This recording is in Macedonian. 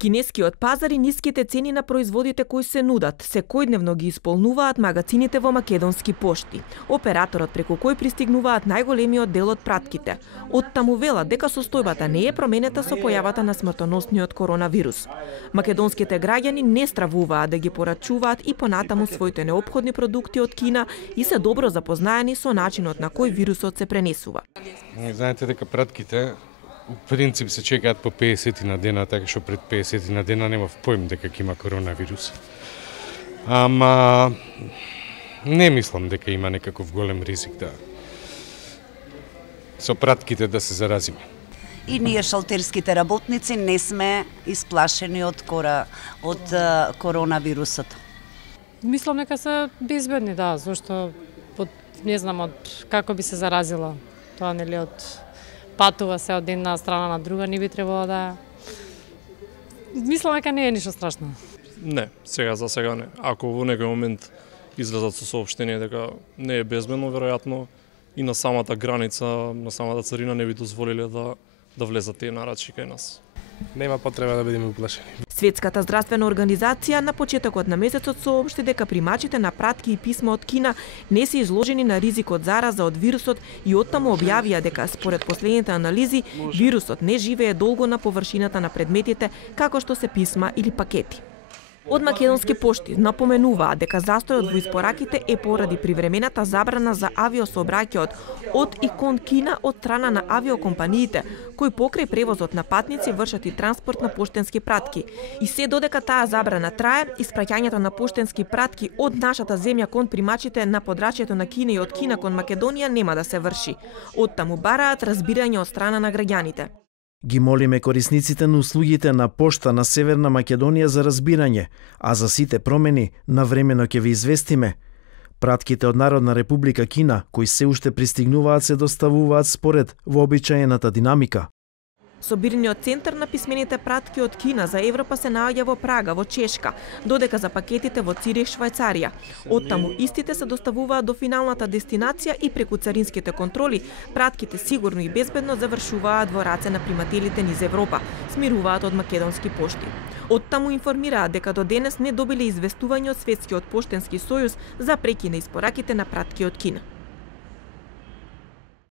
Кинескиот пазар и ниските цени на производите кои се нудат секојдневно ги исполнуваат магазините во Македонски пошти. Операторот преку кој пристигнуваат најголемиот дел од пратките. Оттаму велат дека состојбата не е променета со појавата на смртоносниот коронавирус. Македонските граѓани не стравуваат да ги порачуваат и понатаму своите неопходни продукти од Кина и се добро запознаени со начинот на кој вирусот се пренесува. Знаете дека пратките у принцип се чекаат по 50 на дена, така што пред 50 на дена немав поим дека ќе има коронавирус. Ама не мислам дека има некаков голем ризик да со пратките да се заразиме. И ние шалтерските работници не сме исплашени од коронавирусот. Мислам дека се безбедни, да, зашто не знам од како би се заразила. Тоа нели од патува се од една страна на друга, не би требало да... Мислам дека не е ништо страшно. Не, за сега не. Ако во некој момент излезат со соопштение дека не е безбедно, веројатно и на самата граница, на самата царина не би дозволиле да влезат тие нарачи кај нас. Нема потреба да бидеме уплашени. Светската здравствена организација на почетокот на месецот соопшти дека примачите на пратки и писма од Кина не се изложени на ризик од зараза од вирусот и оттаму објавија дека според последните анализи вирусот не живее долго на површината на предметите како што се писма или пакети. Од Македонски пошти напоменуваат дека застојот во испораките е поради привремената забрана за авиосообраќајот од и кон Кина од страна на авиокомпаниите, кои покрај превозот на патници вршат и транспорт на поштенски пратки. И се додека таа забрана трае, испраќањето на поштенски пратки од нашата земја кон примачите на подрачјето на Кина и од Кина кон Македонија нема да се врши. Оттаму бараат разбирање од страна на граѓаните. Ги молиме корисниците на услугите на пошта на Северна Македонија за разбирање, а за сите промени навремено ќе ви известиме. Пратките од Народна република Кина, кои се уште пристигнуваат, се доставуваат според вообичаената динамика. Собирниот центар на писмените пратки од Кина за Европа се наоѓа во Прага, во Чешка, додека за пакетите во Цирих, Швајцарија. Оттаму истите се доставуваат до финалната дестинација и преку царинските контроли, пратките сигурно и безбедно завршуваат во раце на примателите низ Европа, смируваат од Македонски пошти. Оттаму информираат дека до денес не добиле известување од Светскиот поштенски сојуз за прекина испораките на пратки од Кина.